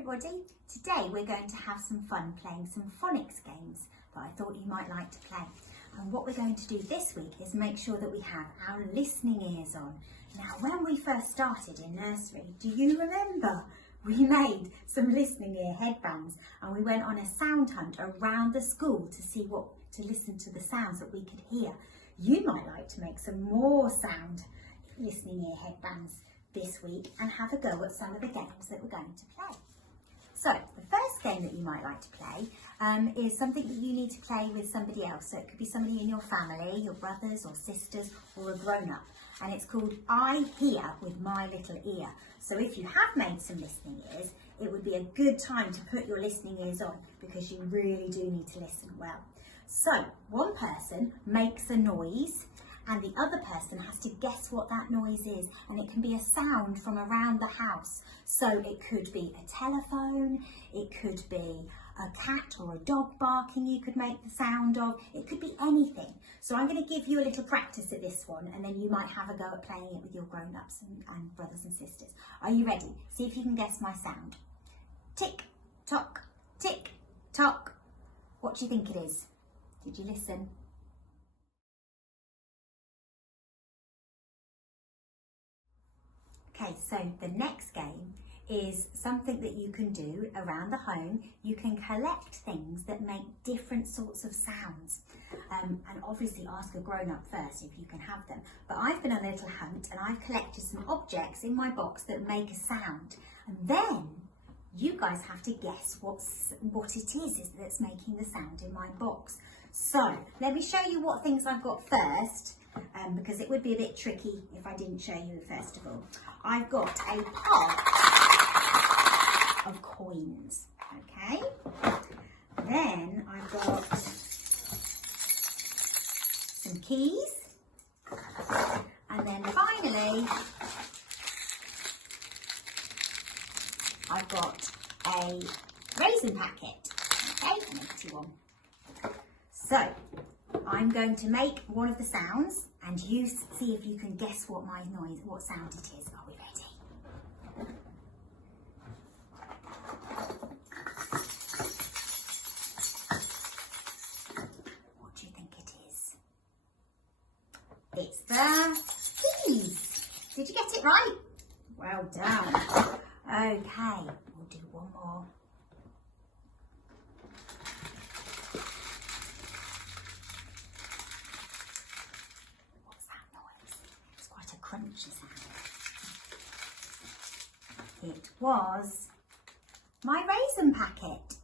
everybody. Today we're going to have some fun playing some phonics games that I thought you might like to play. And what we're going to do this week is make sure that we have our listening ears on. Now, when we first started in nursery, do you remember we made some listening ear headbands and we went on a sound hunt around the school to listen to the sounds that we could hear? You might like to make some more sound listening ear headbands this week and have a go at some of the games that we're going to play. So the first game that you might like to play is something that you need to play with somebody else. So it could be somebody in your family, your brothers or sisters or a grown-up. And it's called I Hear with My Little Ear. So if you have made some listening ears, it would be a good time to put your listening ears on because you really do need to listen well. So one person makes a noise and the other person has to guess what that noise is, and it can be a sound from around the house. So it could be a telephone, it could be a cat or a dog barking you could make the sound of, it could be anything. So I'm going to give you a little practice at this one and then you might have a go at playing it with your grown-ups and brothers and sisters. Are you ready? See if you can guess my sound. Tick, tock, tick, tock. What do you think it is? Did you listen? Okay, so the next game is something that you can do around the home. You can collect things that make different sorts of sounds and obviously ask a grown-up first if you can have them. But I've been on a little hunt and I've collected some objects in my box that make a sound, and then you guys have to guess what it is that's making the sound in my box. So let me show you what things I've got first. Because it would be a bit tricky if I didn't show you first of all. I've got a pot of coins, okay? Then I've got some keys. And then finally, I've got a raisin packet, okay? An empty one. So, I'm going to make one of the sounds and you see if you can guess what sound it is. Are we ready? What do you think it is? It's the keys. Did you get it right? Well done. Okay, we'll do one more. Crunchy sound. It was my raisin packet.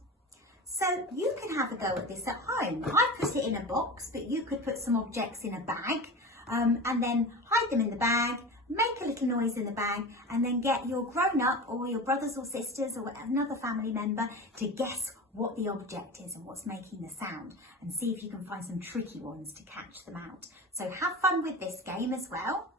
So you can have a go at this at home. I put it in a box, but you could put some objects in a bag and then hide them in the bag, make a little noise in the bag, and then get your grown-up or your brothers or sisters or another family member to guess what the object is and what's making the sound, and see if you can find some tricky ones to catch them out. So have fun with this game as well.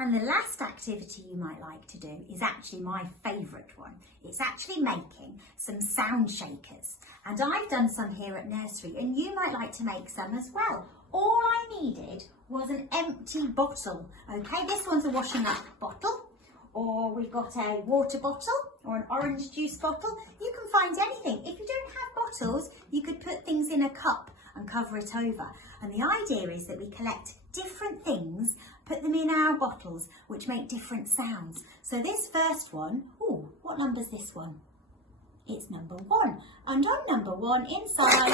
And the last activity you might like to do is actually my favourite one. It's actually making some sound shakers. And I've done some here at nursery and you might like to make some as well. All I needed was an empty bottle. Okay, this one's a washing up bottle, or we've got a water bottle or an orange juice bottle. You can find anything. If you don't have bottles, you could put things in a cup and cover it over. And the idea is that we collect different things, put them in our bottles, which make different sounds. So this first one, oh, what number is this one? It's number 1. And on number 1 inside,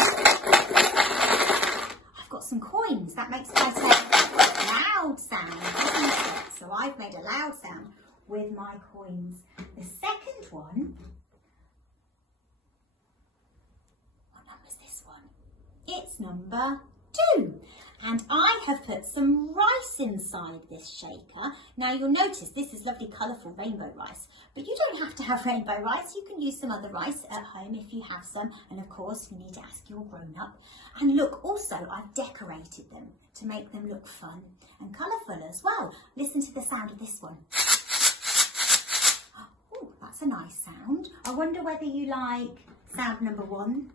I've got some coins. That makes quite a loud sound, doesn't it? So I've made a loud sound with my coins. The second one, what number is this one? It's number 2. And I have put some rice inside this shaker. Now you'll notice this is lovely colourful rainbow rice, but you don't have to have rainbow rice. You can use some other rice at home if you have some. And of course you need to ask your grown-up. And look, also I've decorated them to make them look fun and colourful as well. Listen to the sound of this one. Oh, that's a nice sound. I wonder whether you like sound number 1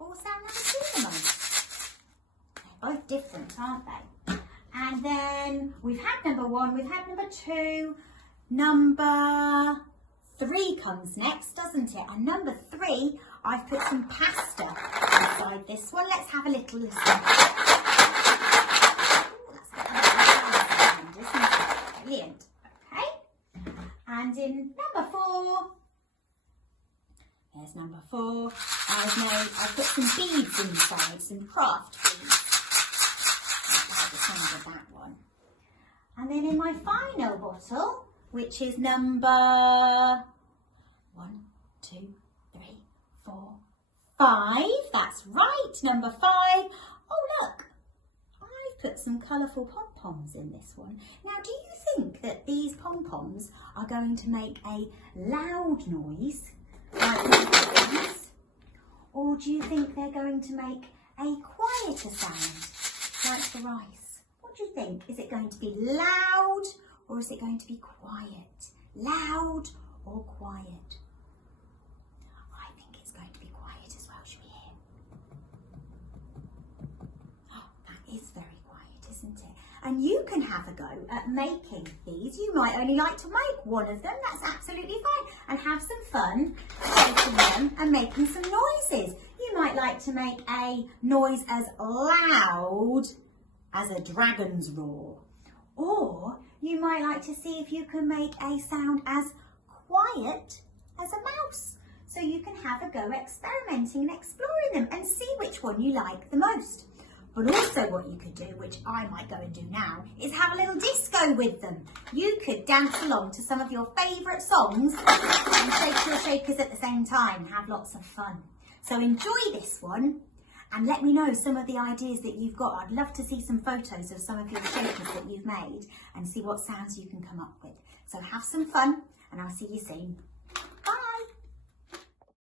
or sound number 2 the most. Both different, aren't they? And then we've had number 1, we've had number 2, number 3 comes next, doesn't it? And number 3, I've put some pasta inside this one. Let's have a little listen. Ooh, that's got a little sound, isn't it? Brilliant. Okay. And in number 4, here's number 4. I've put some beads inside, some craft beads. I like the sound of that one. And then in my final bottle, which is number 1, 2, 3, 4, 5. That's right, number 5. Oh, look, I've put some colourful pom-poms in this one. Now, do you think that these pom-poms are going to make a loud noise like these? Or do you think they're going to make a quieter sound like the rice? What do you think? Is it going to be loud or is it going to be quiet? Loud or quiet? I think it's going to be quiet as well. Should we hear? Oh, that is very quiet, isn't it? And you can have a go at making these. You might only like to make one of them. That's absolutely fine. And have some fun making them and making some noises. You might like to make a noise as loud as a dragon's roar. Or you might like to see if you can make a sound as quiet as a mouse. So you can have a go experimenting and exploring them and see which one you like the most. But also what you could do, which I might go and do now, is have a little disco with them. You could dance along to some of your favourite songs and shake your shakers at the same time and have lots of fun. So enjoy this one. And let me know some of the ideas that you've got. I'd love to see some photos of some of your shakers that you've made and see what sounds you can come up with. So have some fun and I'll see you soon.